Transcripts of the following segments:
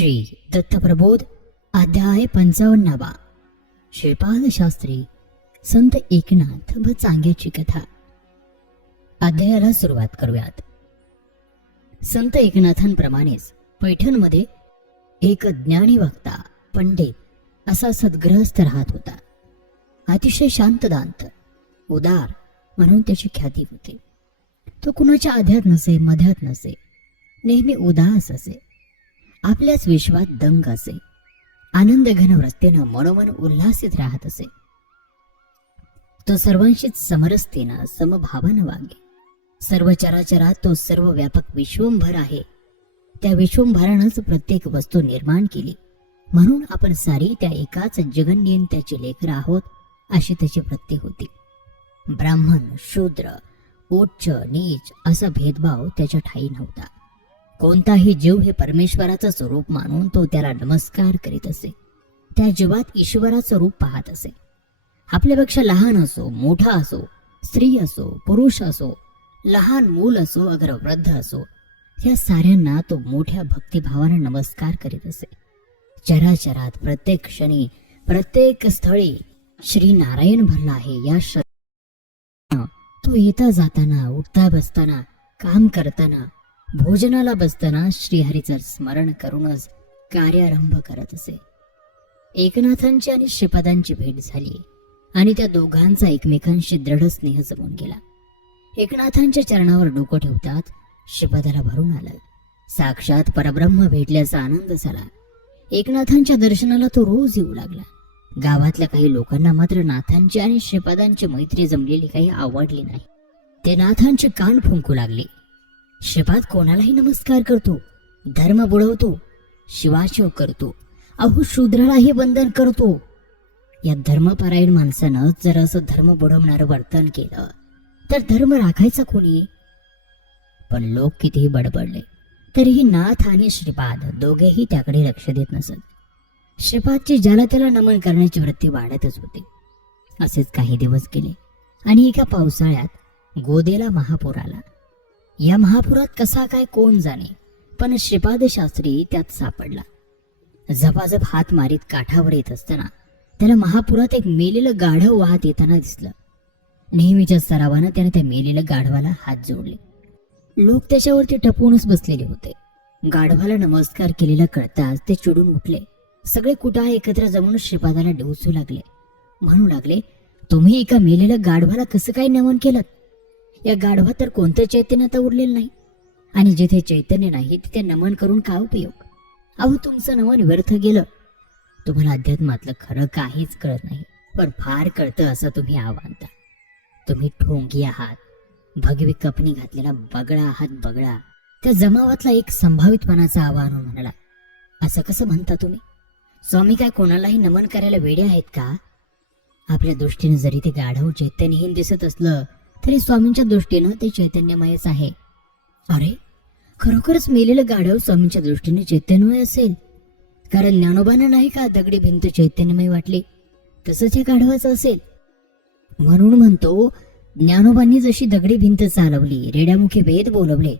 श्री दत्तप्रबोध अध्याय 55. श्रीपाद शास्त्री संत एकनाथ व चांग्याची कथा. अध्यायाला सुरुवात करूयात. संत एकनाथांप्रमाणेच पैठणमध्ये एक ज्ञानी वक्ता पंडित असा सद्गृहस्थ राहत होता. अतिशय शांतदांत उदार म्हणून त्याची ख्याती होती. तो कुणाच्या आध्यात नसे, मध्यात नसे, नेहमी उदास असे, आपल्याच विश्वात दंग असे, आनंद घन वृत्तेनं मनोमन उल्हासित राहत असे. तो सर्वांशीच समरसतेनं समभावानं वागे. सर्व चराचरात तो सर्व व्यापक विश्वंभर आहे. त्या विश्वंभरानंच प्रत्येक वस्तू निर्माण केली, म्हणून आपण सारी त्या एकाच जगन्येन त्याची लेकरं आहोत अशी त्याची वृत्ती होती. ब्राह्मण शूद्र उच्च नीच असा भेदभाव त्याच्या ठायी नव्हता. कोणताही जीव हे परमेश्वराचं स्वरूप मानून तो त्याला नमस्कार करीत असे. त्या जीवात ईश्वराचं रूप पाहत असे. आपल्यापेक्षा लहान असो, मोठा असो, स्त्री असो, पुरुष असो, लहान मूल असो, अगर वृद्ध असो, या साऱ्यांना तो मोठ्या भक्तिभावाने नमस्कार करीत असे. चराचरात प्रत्येक क्षणी प्रत्येक स्थळी श्री नारायण भरला आहे या तो येता जाताना, उठता बसताना, काम करताना, भोजनाला बसताना श्रीहरीचं स्मरण करूनच कार्यारंभ करत असे. एकनाथांची आणि श्रीपादांची भेट झाली आणि त्या दोघांचा एकमेकांशी दृढ स्नेह जमून गेला. एकनाथांच्या चरणावर डोकं ठेवतात श्रीपादाला भरून आलं. साक्षात परब्रह्म भेटल्याचा आनंद झाला. एकनाथांच्या दर्शनाला तो रोज येऊ लागला. गावातल्या काही लोकांना मात्र नाथांची आणि श्रीपादांची मैत्री जमलेली काही आवडली नाही. ते नाथांचे कान फुंकू लागले. श्रीपाद कोणालाही नमस्कार करतो, धर्म बुडवतो, शिवाशिव करतो, अहो शूद्रालाही वंदन करतो. या धर्मपरायण माणसानं जर असं धर्म बुडवणारं वर्तन केलं तर धर्म राखायचा कोणी? पण लोक कितीही बडबडले तरीही नाथ आणि श्रीपाद दोघेही त्याकडे लक्ष देत नसत. श्रीपादची ज्याला त्याला नमन करण्याची वृत्ती वाढतच होती. असेच काही दिवस गेले आणि एका पावसाळ्यात गोदेला महापूर आला. या महापुरात कसा काय कोण जाणे, पण श्रीपाद शास्त्री त्यात सापडला. झपाझप हात मारीत काठावर येत असताना त्याला महापुरात एक मेलेलं गाढव वाहत येताना दिसलं. नेहमीच्या सरावानं त्याने त्या मेलेल्या गाढवाला हात जोडले. लोक त्याच्यावरती टपूनच बसलेले होते. गाढवाला नमस्कार केलेला कळताच ते चिडून उठले. सगळे कुटाळ एकत्र जमून श्रीपादाला डिवचू लागले. म्हणू लागले, तुम्ही एका मेलेल्या गाढवाला कसं काय नमन केलं? या गाढवात तर कोणतं चैतन्य आता उरलेलं नाही, आणि जिथे चैतन्य नाही तिथे नमन करून काय उपयोग? अहो तुमचं नमन व्यर्थ गेलं. तुम्हाला अध्यात्मातलं खरं काहीच कळत नाही, पण फार कळतं असं तुम्ही आवानता. तुम्ही ठोंगी आहात, भगवी कपनी घातलेला बगळा आहात. बगळा त्या जमावातला एक संभावितपणाचा आवाहन म्हणाला. असं कसं म्हणता तुम्ही? स्वामी काय कोणालाही नमन करायला वेडे आहेत का? आपल्या दृष्टीने जरी ते गाढव चैतन्यहीन दिसत असलं तरी स्वामींच्या दृष्टीनं ते चैतन्यमयच आहे. अरे खरोखरच मेलेलं गाढव स्वामींच्या दृष्टीने चैतन्यमय असेल, कारण ज्ञानोबांना नाही का दगडी भिंत चैतन्यमय वाटली, तसंच हे गाढवाचं असेल. म्हणून म्हणतो, ज्ञानोबांनी जशी दगडी भिंत चालवली, रेड्यामुखे वेद बोलवले,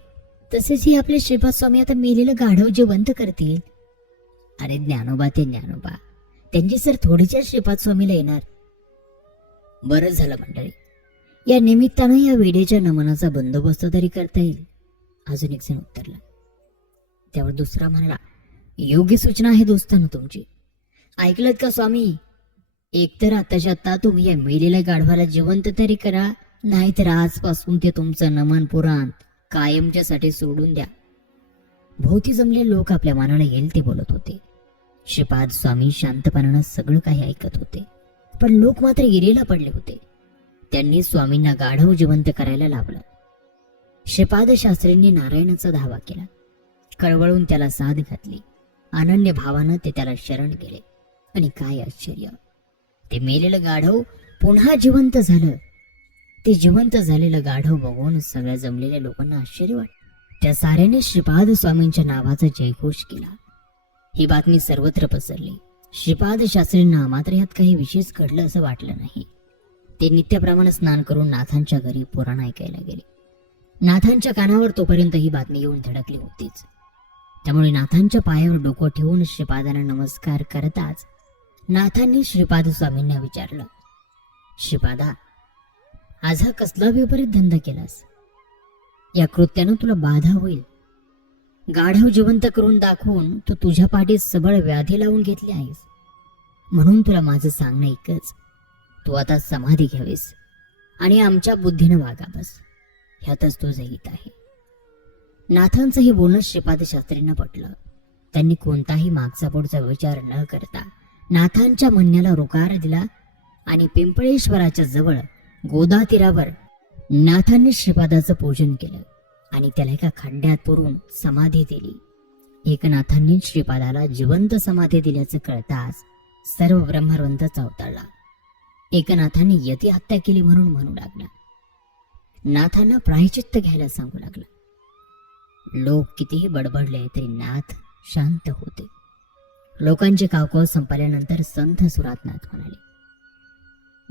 तसेच ही आपले श्रीपाद स्वामी आता मेलेलं गाढव जिवंत करतील. अरे ज्ञानोबा ते ज्ञानोबा, त्यांची सर थोडीच्या श्रीपाद स्वामीला येणार. बरं झालं मंडळी, या निमित्तानं या वेडेच्या नमनाचा बंदोबस्त तरी करता येईल. अजून एक जण उत्तरला. त्यावर दुसरा म्हणाला, योग्य सूचना आहे दोस्तांनो तुमची. ऐकलत का स्वामी? एकतर आताच्या आता तुम्ही या मेलेल्या गाढवाला जिवंत तरी करा, नाहीतर आजपासून ते तुमचं नमन पुराण कायमच्यासाठी सोडून द्या. भोवती जमले लोक आपल्या मनाला येईल ते बोलत होते. श्रीपाद स्वामी शांतपणानं सगळं काही ऐकत होते, पण लोक मात्र इरेला पडले होते. त्यांनी स्वामींना गाढव जिवंत करायला लावलं. श्रीपाद शास्त्रींनी नारायणाचा धावा केला. कळवळून त्याला साथ घातली. अनन्य भावानं ते त्याला शरण गेले. आणि काय आश्चर्य, ते मेलेलं गाढव पुन्हा जिवंत झालं. ते जिवंत झालेलं गाढव बघून सगळ्या जमलेल्या लोकांना आश्चर्य वाटलं. त्या साऱ्याने श्रीपाद स्वामींच्या नावाचा जयघोष केला. ही बातमी सर्वत्र पसरली. श्रीपाद शास्त्रींना मात्र यात काही विशेष घडलं असं वाटलं नाही. ते नित्याप्रमाणे स्नान करून नाथांच्या घरी पुराण ऐकायला गेले. नाथांच्या कानावर तोपर्यंत ही बातमी येऊन धडकली होतीच. त्यामुळे नाथांच्या पायावर डोकं ठेवून श्रीपादांना नमस्कार करताच नाथांनी श्रीपाद स्वामींना विचारलं, श्रीपादा, आज हा कसला विपरीत धंदा केलास? या कृत्यानं तुला बाधा होईल. गाढव जिवंत करून दाखवून तू तुझ्या पाठीत सबळ व्याधी लावून घेतली आहेस. म्हणून तुला माझं सांगणं एकच, तू आता समाधी घ्यावीस आणि आमच्या बुद्धीनं वागा बस. ह्यातच तुझं हित आहे. नाथांचं हे बोलणं श्रीपाद शास्त्रींना पटलं. त्यांनी कोणताही मागचा पुढचा विचार न करता नाथांच्या म्हणण्याला रोकार दिला आणि पिंपळेश्वराच्या जवळ गोदा तीरावर नाथांनी श्रीपादाचं पूजन केलं आणि त्याला एका खड्ड्यात पुरून समाधी दिली. एकनाथांनी श्रीपादाला जिवंत समाधी दिल्याचं कळताच सर्व ब्रह्मवंत चावताळला. एकनाथांनी यती हत्या केली म्हणून म्हणू लागला. नाथांना प्रायचित्त घ्यायला सांगू लागला. लोक कितीही बडबडले तरी नाथ शांत होते. लोकांचे कावकाव संपल्यानंतर संथ सुरात नाथ म्हणाले,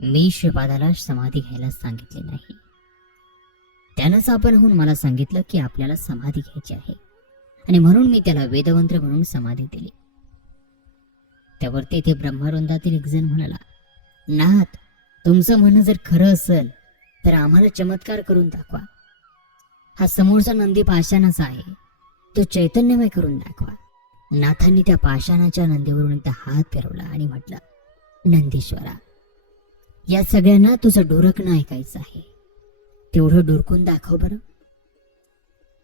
मी श्रीपादाला समाधी घ्यायला सांगितले नाही. त्यानंच आपणहून मला सांगितलं की आपल्याला समाधी घ्यायची आहे आणि म्हणून मी त्याला वेदमंत्र म्हणून समाधी दिली. त्यावरती ते ब्रह्मवृंदातील एक जण म्हणाला, नाथ, तुमचं म्हणणं जर खरं असेल तर आम्हाला चमत्कार करून दाखवा. हा समोरचा नंदी पाषाणाचा आहे, तो चैतन्यमय करून दाखवा. नाथांनी त्या पाषाणाच्या नंदीवरून एकदा हात फिरवला आणि म्हटलं, नंदीश्वरा, या सगळ्यांना तुझं डोरकणं ऐकायचं आहे, तेवढं डोरकून दाखव बरं.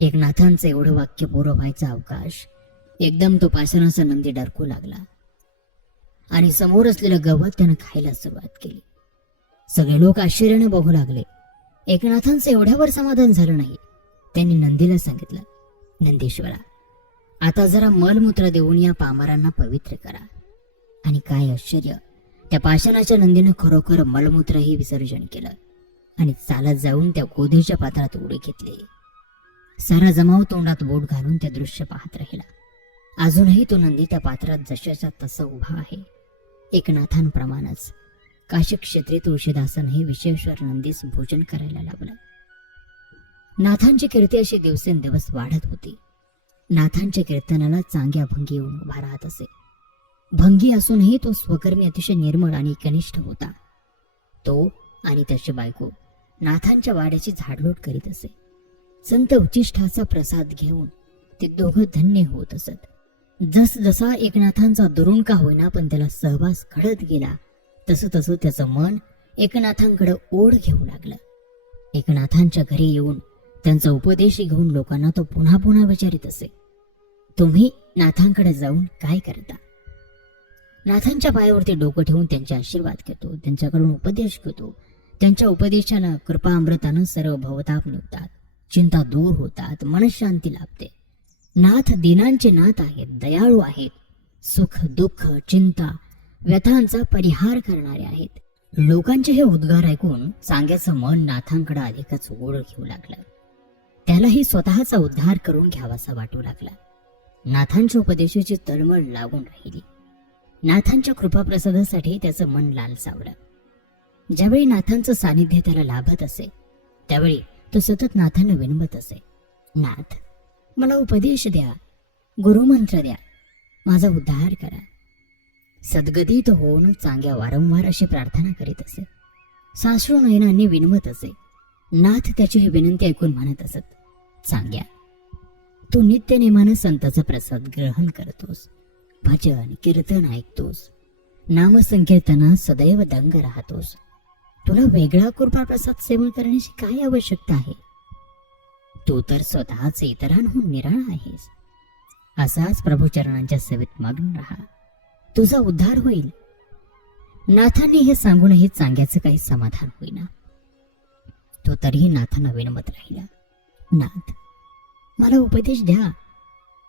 एकनाथांचं एवढं वाक्य पुरं व्हायचा अवकाश एकदम तो पाषाणाचा नंदी डरकू लागला आणि समोर असलेलं गवत त्यानं खायला सुरुवात केली. सगळे लोक आश्चर्याने बघू लागले. एकनाथांचं एवढ्यावर समाधान झालं नाही. त्यांनी नंदीला सांगितलं, नंदीश्वरा, आता जरा मलमूत्र देऊन या पामरांना पवित्र करा. आणि काय आश्चर्य, त्या पाषाणाच्या नंदीनं खरोखर मलमूत्रही विसर्जन केलं आणि चालत जाऊन त्या गोधीच्या पात्रात उडी घेतली. सारा जमाव तोंडात बोट घालून ते दृश्य पाहत राहिला. अजूनही तो नंदी त्या पात्रात जशाचा तसा उभा आहे. एकनाथांप्रमाणेच काशी क्षेत्री तुळशीदासनही विश्वेश्वर नंदीस भोजन करायला लागलं. नाथांची कीर्ती अशी दिवसेंदिवस वाढत होती. नाथांच्या कीर्तनाला चांग्या भंगी येऊन उभा राहत असे. भंगी असूनही तो स्वकर्मी अतिशय निर्मळ आणि कनिष्ठ होता. तो आणि त्याची बायको नाथांच्या वाड्याची झाडलोट करीत असे. संत उच्चिष्ठाचा प्रसाद घेऊन ते दोघं धन्य होत असत. जस जसा एकनाथांचा दुरून का होईना पण त्याला सहवास घडत गेला तसं तसं त्याचं मन एकनाथांकडे ओढ घेऊ लागलं. एकनाथांच्या घरी येऊन त्यांचा उपदेश घेऊन लोकांना तो पुन्हा पुन्हा विचारित असे, तुम्ही नाथांकडे जाऊन काय करता? नाथांच्या पायावरती डोकं ठेवून त्यांचे आशीर्वाद घेतो, त्यांच्याकडून उपदेश घेतो. त्यांच्या उपदेशानं कृपा अमृतानं सर्व भवताप निघतात, चिंता दूर होतात, मनशांती लाभते. नाथ दिनांचे नाथ आहेत, दयाळू आहेत, सुख दुःख चिंता व्यथांचा परिहार करणारे आहेत. लोकांचे हे उद्गार ऐकून सांग्याचं मन नाथांकडे अधिकच ओढ घेऊ लागलं. त्यालाही स्वतःचा उद्धार करून घ्यावासा वाटू लागला. नाथांच्या उपदेशाची तळमळ लागून राहिली. नाथांच्या कृपाप्रसादासाठी त्याचं मन लालसावलं. ज्यावेळी नाथांचं सानिध्य त्याला लाभत असे त्यावेळी तो सतत नाथांना विनवत असे, नाथ, मला उपदेश द्या, गुरुमंत्र द्या, माझा उद्धार करा. सद्गदित होऊन चांग्या वारंवार अशी प्रार्थना करीत असे. साश्रू नयनांनी विनवत असे. नाथ त्याची ही विनंती ऐकून म्हणत असत, चांग्या, तू नित्य नेमानं संताचा प्रसाद ग्रहण करतोस, भजन कीर्तन ऐकतोस, नामसंकीर्तनात सदैव दंग राहतोस. तुला वेगळा कृपा प्रसाद सेवन करण्याची काय आवश्यकता आहे? तू तर स्वतःच इतरांहून निराळा आहेस. असाच प्रभुचरणांच्या सेवेत मग्न राहा, तुझा उद्धार होईल. नाथांनी हे सांगूनही चांग्याचं काही समाधान होईना. तो तरीही नाथांना विनवत राहिला, नाथ, मला उपदेश द्या,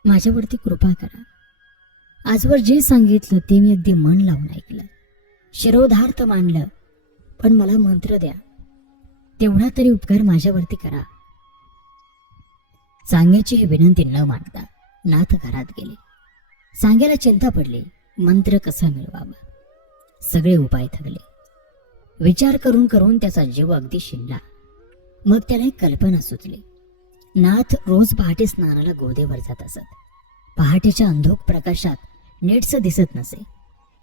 माझ्यावरती कृपा करा. आजवर जे सांगितलं ते मी अगदी मन लावून ऐकलं, शिरोधार्थ मानलं, पण मला मंत्र द्या, तेवढा तरी उपकार माझ्यावरती करा. चांग्याची ही विनंती न मानता नाथ घरात गेले. चांग्याला चिंता पडली, मंत्र कसा मिळवावा. सगळे उपाय थकले. विचार करून करून त्याचा जीव अगदी शिरला. मग त्याला एक कल्पना सुचली. नाथ रोज पहाटे स्नानाला गोदेवर जात असत. पहाटेच्या अंधोक प्रकाशात नीटसं दिसत नसे.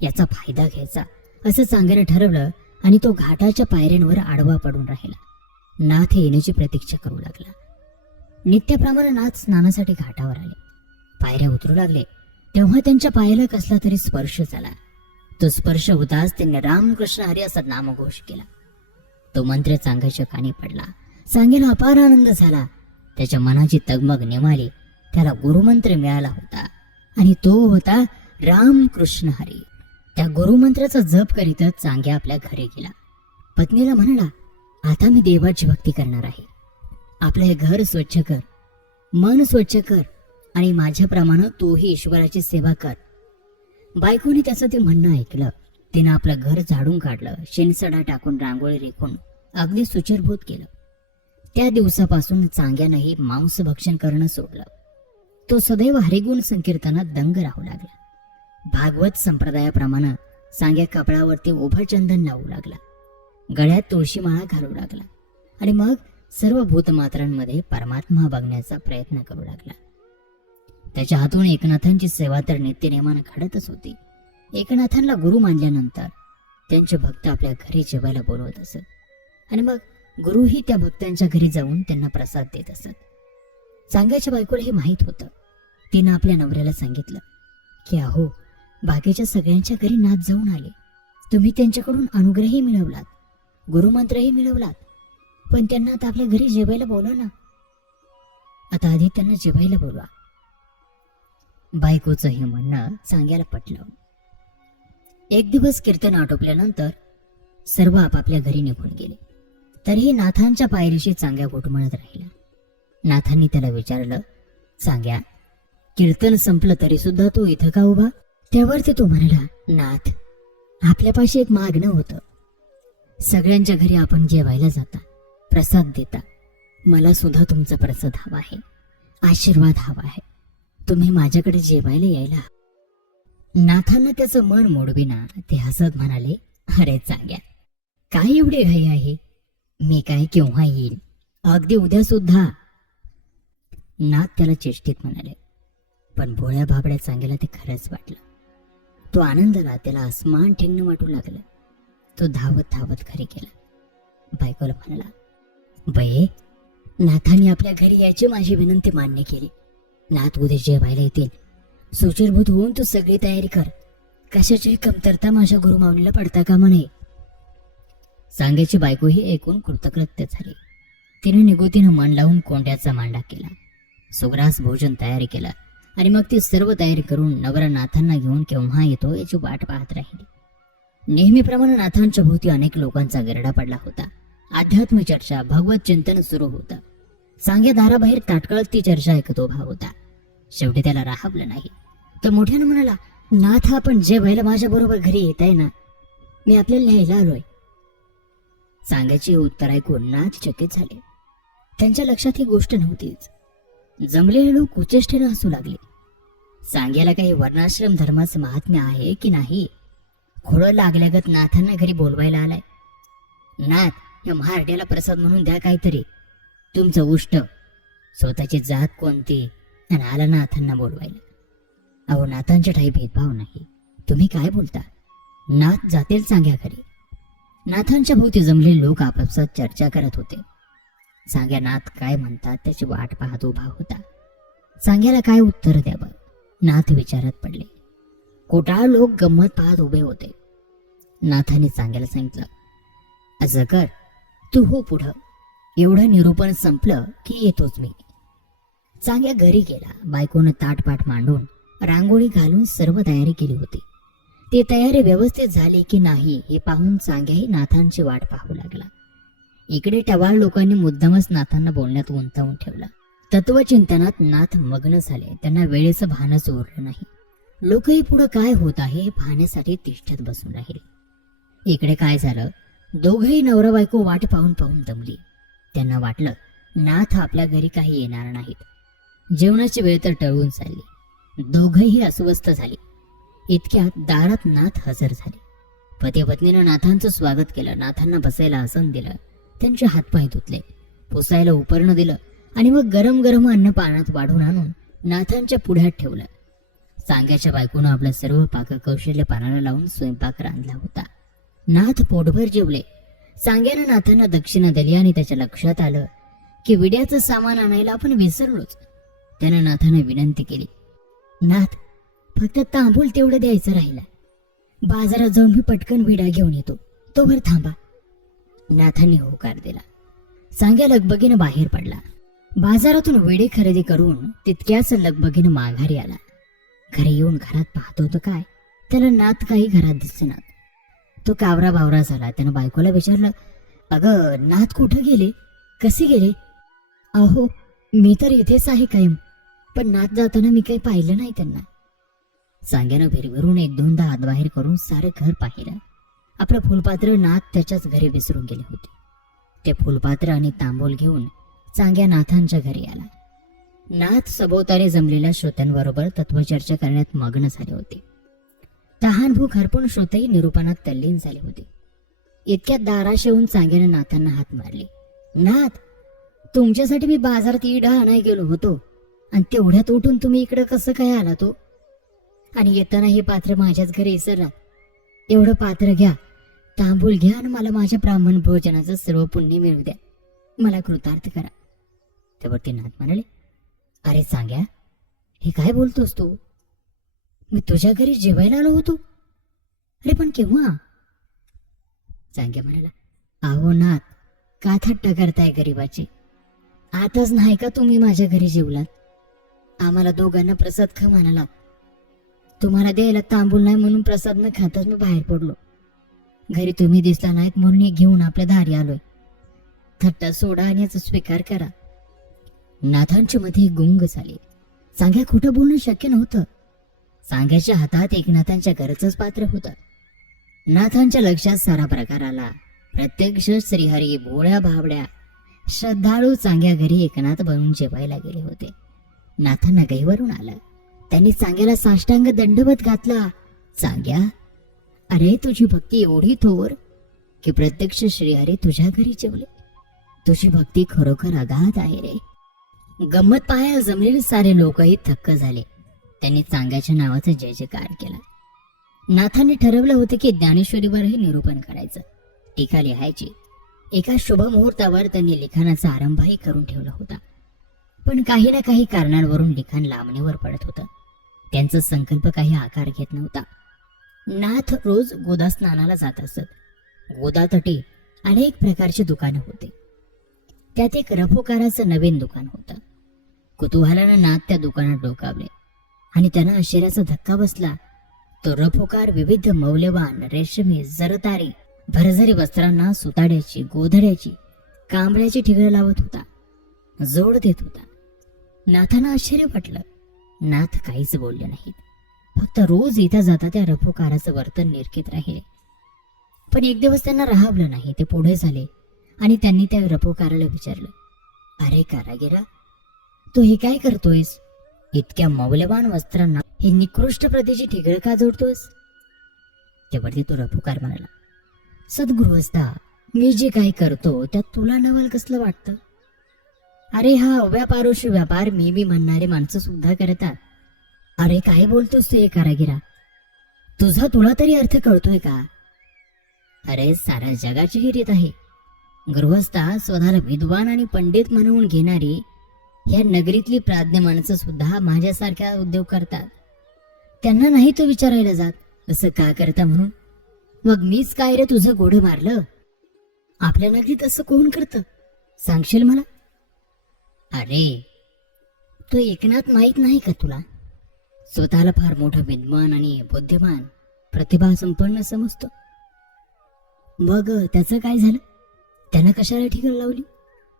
याचा फायदा घ्यायचा असं चांग्याने ठरवलं आणि तो घाटाच्या पायऱ्यांवर आडवा पडून राहिला. नाथ येण्याची प्रतीक्षा करू लागला. नित्याप्रमाणे नाथ स्नानासाठी घाटावर आले. पायऱ्या उतरू लागले तेव्हा त्यांच्या पायाला कसला तरी स्पर्श झाला. तो स्पर्श होताच त्यांनी रामकृष्ण हरी असा नामघोष केला. तो मंत्र चांग्याच्या कानी पडला. चांग्याला अपार आनंद झाला. त्याच्या मनाची तगमग निमाली. त्याला गुरुमंत्र मिळाला होता आणि तो होता रामकृष्ण हरी. त्या गुरुमंत्राचा जप करीतच चांग्या आपल्या घरी गेला. पत्नीला म्हणाला, आता मी देवाची भक्ती करणार आहे. आपलं हे घर स्वच्छ कर, मन स्वच्छ कर आणि माझ्याप्रमाणे तूही ईश्वराची सेवा कर. बायकोने त्याचं ते म्हणणं ऐकलं. तिनं आपलं घर झाडून काढलं. शेणसडा टाकून रांगोळी रेखून अगदी सुचिरभूत केलं. त्या दिवसापासून चांग्यानंही मांस भक्षण करणं सोडलं. तो सदैव हरिगुण संकीर्तनात दंग राहू लागला. भागवत संप्रदायाप्रमाणे चांग्या कपाळावरती उभं चंदन लावू लागला. गळ्यात तुळशीमाळा घालू लागला आणि मग सर्व भूतमात्रांमध्ये परमात्मा बघण्याचा प्रयत्न करू लागला. त्याच्या हातून एकनाथांची सेवा तर नित्यनेमानं घडतच होती. एकनाथांना गुरु मानल्यानंतर त्यांचे भक्त आपल्या घरी जेवायला बोलवत असत आणि मग गुरुही त्या भक्तांच्या घरी जाऊन त्यांना प्रसाद देत असत. चांग्याच्या बायकोला हे माहीत होतं. तिनं आपल्या नवऱ्याला सांगितलं की अहो, बाकीच्या सगळ्यांच्या घरी नाथ जाऊन आले. तुम्ही त्यांच्याकडून अनुग्रहही मिळवलात, गुरुमंत्रही मिळवलात, पण त्यांना आता आपल्या घरी जेवायला बोलवा ना. आता आधी त्यांना जेवायला बोलवा. बायकोचं हे म्हणणं चांग्याला पटलं. एक दिवस कीर्तन आटोपल्यानंतर सर्व आपापल्या घरी निघून गेले. तरीही नाथांच्या पायरीशी चांग्या घुटमळत राहिला. नाथांनी त्याला विचारलं, चांग्या, कीर्तन संपलं तरी सुद्धा तू इथं का उभा? त्यावरती तो म्हणाला, नाथ, आपल्यापाशी एक मागणं होतं. सगळ्यांच्या घरी आपण जेवायला जाता, प्रसाद देता. मला सुद्धा तुमचा प्रसाद हवा आहे, आशीर्वाद हवा आहे. तुम्ही माझ्याकडे जेवायला यायला. नाथांना त्याचं मन मोडविना ते हसत म्हणाले, अरे चांग्या, काय एवढी घाई आहे? मी काय केव्हा येईल, अगदी उद्या सुद्धा. नाथ त्याला चेष्टीत म्हणाले, पण भोळ्या भाबड्या चांग्याला ते खरंच वाटलं. तो आनंदाला त्याला आसमान ठेंगणं वाटू लागलं. तो धावत धावत घरी गेला. बायकोला म्हणाला, बये, नाथांनी आपल्या घरी यायची माझी विनंती मान्य केली. नाथ उद्या जेवायला येतील. सुचिरभूत होऊन तू सगळी तयारी कर. कशाची कमतरता माझ्या गुरुमाऊलीला पडता कामा नये. चांग्याची बायकोही ऐकून कृतकृत्य झाली. तिने निगुतीनं मन लावून कोंड्याचा मांडा केला. सुग्रास भोजन तयारी केला आणि मग ती सर्व तयारी करून नवरा नाथांना घेऊन केव्हा येतो याची वाट पाहत राहिली. नेहमीप्रमाणे नाथांच्या भोवती अनेक लोकांचा गर्डा पडला होता. आध्यात्म चर्चा, भगवत चिंतन सुरू होतं. चांग्या दाराबाहेर ताटकळत ती चर्चा ऐकत उभा होता. शेवटी त्याला राहवलं नाही. तो मोठ्यानं म्हणाला, नाथ, आपण जेवायला माझ्या बरोबर घरी येत आहे ना? मी आपल्याला न्यायला आलोय. चांग्याची उत्तर ऐकून नाथ चकित झाले. त्यांच्या लक्षात ही गोष्ट नव्हतीच. जमलेले लोक उचेष्टेनं हसू लागले. चांग्याला काही वर्णाश्रम धर्माचं महात्म्य आहे की नाही? खोडं लागल्यागत नाथांना घरी बोलवायला आलाय. नाथ, या महारड्याला प्रसाद म्हणून द्या काहीतरी. तुमचं उष्ट, स्वतःची जात कोणती, आणि आला नाथांना बोलवायला. अहो, नाथांच्या ठाई भेदभाव नाही. तुम्ही काय बोलता? नाथ जातील चांग्या घरी. नाथांच्या भोवती जमलेले लोक आपापसात चर्चा करत होते. चांग्या नाथ काय म्हणतात त्याची वाट पाहत उभा होता. चांग्याला काय उत्तर द्यावं नाथ विचारात पडले. कोटाळ लोक गंमत पाहत उभे होते. नाथांनी चांग्याला सांगितलं, असं कर, तू हो पुढं. एवढं निरूपण संपलं की येतोच मी. चांग्या घरी गेला. बायकोनं ताटपाट मांडून रांगोळी घालून सर्व तयारी केली होती. ती तयारी व्यवस्थित झाली की नाही हे पाहून चांग्याही नाथांची वाट पाहू लागला. इकडे टवाळ लोकांनी मुद्दामच नाथांना बोलण्यात गुंतवून ठेवलं. तत्वचिंतनात नाथ मग्न झाले. त्यांना वेळेचं भानच उरलं नाही. लोकही पुढं काय होत आहे हे पाहण्यासाठी तिष्ठत बसून राहिले. इकडे काय झालं, दोघंही नवरा बायको वाट पाहून पाहून दमली. त्यांना वाटलं नाथ आपल्या घरी काही येणार नाहीत. जेवणाची वेळ तर टळून चालली. दोघंही अस्वस्थ झाली. इतक्यात दारात नाथ हजर झाले. पती पत्नीनं नाथांचं स्वागत केलं. नाथांना बसायला आसन दिलं. त्यांचे हातपाय धुतले, पुसायला उपरणं दिलं आणि मग गरम गरम अन्न पाण्यात वाढून आणून नाथांच्या पुढ्यात ठेवलं. सांग्याच्या बायकोनं आपलं सर्व पाककौशल्य पानाला लावून स्वयंपाक रांधला होता. नाथ पोटभर जेवले. सांग्यानं नाथांना दक्षिणा दिली आणि त्याच्या लक्षात आलं की विड्याचं सामान आणायला आपण विसरलोच. त्यानं नाथांना विनंती केली, नाथ, फक्त तांबूल तेवढं द्यायचं राहिला. बाजारात जाऊन मी पटकन विडा घेऊन येतो, तोवर थांबा. नाथांनी होकार दिला. सांग्या लगबगीनं बाहेर पडला. बाजारातून विडे खरेदी करून तितक्याच लगबगीनं माघारी आला. घरी येऊन घरात पाहतो तर काय, त्याला नाथ काही घरात दिसेना. तो कावरा बावरा झाला. त्यानं बायकोला विचारलं, अगं नाथ कुठं गेले, कसे गेले? अहो, मी तर इथेच आहे कायम, पण नाथ जाताना मी काही पाहिलं नाही त्यांना. सांग्यानं भिरभिरून एक दोनदा हात बाहेर करून सारं घर पाहिलं. आपलं फुलपात्र नाथ त्याच्याच घरी विसरून गेले होते. ते फुलपात्र आणि तांबूल घेऊन सांग्या नाथांच्या घरी आला. नाथ सभोवताली जमलेल्या श्रोत्यांबरोबर तत्वचर्चा करण्यात मग्न झाले होते. तहान भूक हरपून श्रोतेही निरूपणात तल्लीन झाले होते. इतक्यात दाराशी येऊन सांग्यानं नाथांना हात मारले. नाथ, तुमच्यासाठी मी बाजारात इडा आणाय गेलो होतो आणि तेवढ्यात उठून तुम्ही इकडं कसं काय आला तो? आणि येताना हे पात्र माझ्याच घरी विसरला. एवढं पात्र घ्या, तांबूल घ्या आणि मला माझ्या ब्राह्मण भोजनाचं सर्व पुण्य मिळू द्या, मला कृतार्थ करा. त्यावरती नाथ म्हणाले, अरे सांग्या, हे काय बोलतोस तू? मी तुझ्या घरी जेवायला आलो होतो. अरे पण केव्हा? सांग्या म्हणाला, अहो नाथ, का थट्टा करताय गरीबाची? आताच नाही का तुम्ही माझ्या घरी जेवलात? आम्हाला दोघांना प्रसाद खा म्हणाला. तुम्हाला द्यायला तांबूल नाही म्हणून प्रसाद न खाताच मी बाहेर पडलो. घरी तुम्ही दिसला नाहीत म्हणून हे घेऊन आपल्या दारी आलोय. थट्टा सोडा आणि याचा स्वीकार करा. नाथांच्या मध्ये गुंग झाले. सांग्या खोटं बोलणं शक्य नव्हतं. सांग्याच्या हातात एकनाथांच्या घरचंच पात्र होतं. नाथांच्या लक्षात सारा प्रकार आला. प्रत्यक्ष श्रीहरी भोळ्या भाबड्या श्रद्धाळू सांग्या घरी एकनाथ बनून जेवायला गेले होते. नाथांना गैवरून आलं. त्यांनी सांग्याला साष्टांग दंडवत घातला. सांग्या, अरे तुझी भक्ती एवढी थोर की प्रत्यक्ष श्रीहरी तुझ्या घरी जेवले. तुझी भक्ती खरोखर अगाध आहे रे. गंमत पाहायला जमलेले सारे लोकही थक्क झाले. त्यांनी सांग्याच्या नावाचा जय जयकार केला. नाथांनी ठरवलं होतं की ज्ञानेश्वरीवरही निरूपण करायचं, टीका लिहायची. एका शुभ मुहूर्तावर त्यांनी लिखाणाचा आरंभही करून ठेवला होता. पण काही ना काही कारणांवरून लिखाण लांबणीवर पडत होतं. त्यांचा संकल्प काही आकार घेत नव्हता. नाथ रोज गोदा स्नानाला जात असत. गोदातटी अनेक प्रकारची दुकानं होते. त्यात एक रफोकाराचं नवीन दुकान होतं. कुतूहलानं नाथ त्या दुकानात डोकावले आणि त्यांना आश्चर्याचा धक्का बसला. तो रफोकार विविध मौल्यवान रेशमी, जरतारी, भरझरी वस्त्रांना सुताड्याची, गोधड्याची, कांबळ्याची ठिगळं लावत होता, जोड देत होता. नाथांना आश्चर्य वाटलं. नाथ काहीच बोलले नाहीत. फक्त रोज येता जाता त्या रफोकाराचं वर्तन निरखित राहिले. पण एक दिवस त्यांना राहावलं नाही. ते पुढे झाले आणि त्यांनी त्या रफोकाराला विचारलं, अरे कारागिरा, तू हे काय करतोयस? इतक्या मौल्यवान वस्त्रांना हे निकृष्ट प्रतीची ठिगळ का जोडतोयस? त्यावरती तो रफोकार म्हणाला, सद्गृहस्था, मी जे काही करतो त्यात तुला नवल कसलं वाटतं? अरे हा अव्यापारोशी व्यापार मी बी म्हणणारे माणसं सुद्धा करतात. अरे काय बोलतोस तू हे कारागिरा? तुला तरी अर्थ कळतोय का? अरे साऱ्या जगाची ही रीत आहे. गृहस्था स्वतःला विद्वान आणि पंडित म्हणून घेणारी या नगरीतली प्राज्ञ माणसं सुद्धा माझ्यासारख्या उद्योग करतात. त्यांना नाही तो विचारायला जात असं का करता म्हणून. मग मीच काय रे तुझं गोड मारलं? आपल्या नगरीत असं कोण करतं सांगशील मला? अरे तो एकनाथ माहित नाही का तुला? स्वतःला फार मोठा विद्वान आणि बुद्धिमान, प्रतिभा संपन्न समजतो. मग त्याचं काय झालं? त्यानं कशाला ठिगळ लावली?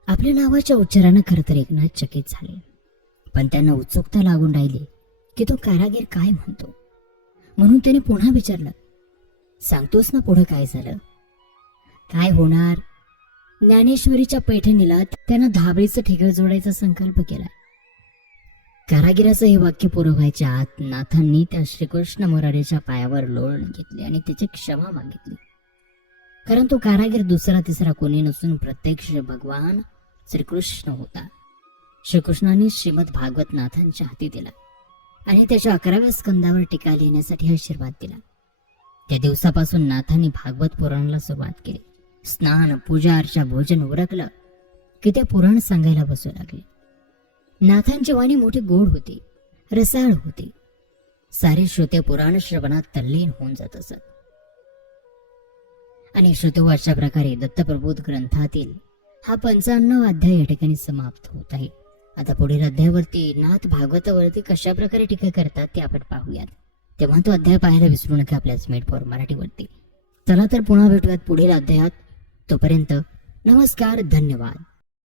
आपल्या नावाच्या उच्चारानं खरं तर एकनाथ चकित झाले. पण त्यांना उत्सुकता लागून राहिली की तो कारागीर काय म्हणतो. म्हणून त्याने पुन्हा विचारलं, सांगतोस ना पुढं काय झालं? काय होणार? ज्ञानेश्वरीच्या पैठणीला त्यानं धाबळीचं ठिगळ जोडायचा संकल्प केला. कारागिराचं हे वाक्य पुरं व्हायच्या आत नाथांनी त्या श्रीकृष्ण मुरारीच्या पायावर लोळण घेतली आणि त्याची क्षमा मागितली. कारण तो कारागीर दुसरा तिसरा कोणी नसून प्रत्यक्ष भगवान श्रीकृष्ण होता. श्रीकृष्णाने श्रीमद भागवत नाथांच्या हाती दिला. आणि त्याच्या 11व्या स्कंदावर टीका लिहिण्यासाठी आशीर्वाद दिला. त्या दिवसापासून नाथांनी भागवत पुराणाला सुरुवात केली. स्नान, पूजा, अर्चा, भोजन उरकलं की ते पुराण सांगायला बसू लागले. नाथांची वाणी मोठी गोड होती, रसाळ होती. सारे श्रोते पुराण श्रवणात तल्लीन होऊन जात असत. आणि श्रोतो अशा प्रकारे दत्तप्रबोध ग्रंथातील हा 55वा अध्याय या ठिकाणी समाप्त होत आहे. आता पुढील अध्यायावरती नाथ भागवतावरती कशा प्रकारे टीका करतात ते आपण पाहूयात. तेव्हा तो अध्याय पाहायला विसरू नका आपल्या स्मेट फॉर मराठीवरती. चला तर पुन्हा भेटूयात पुढील अध्यायात. तोपर्यंत नमस्कार, धन्यवाद.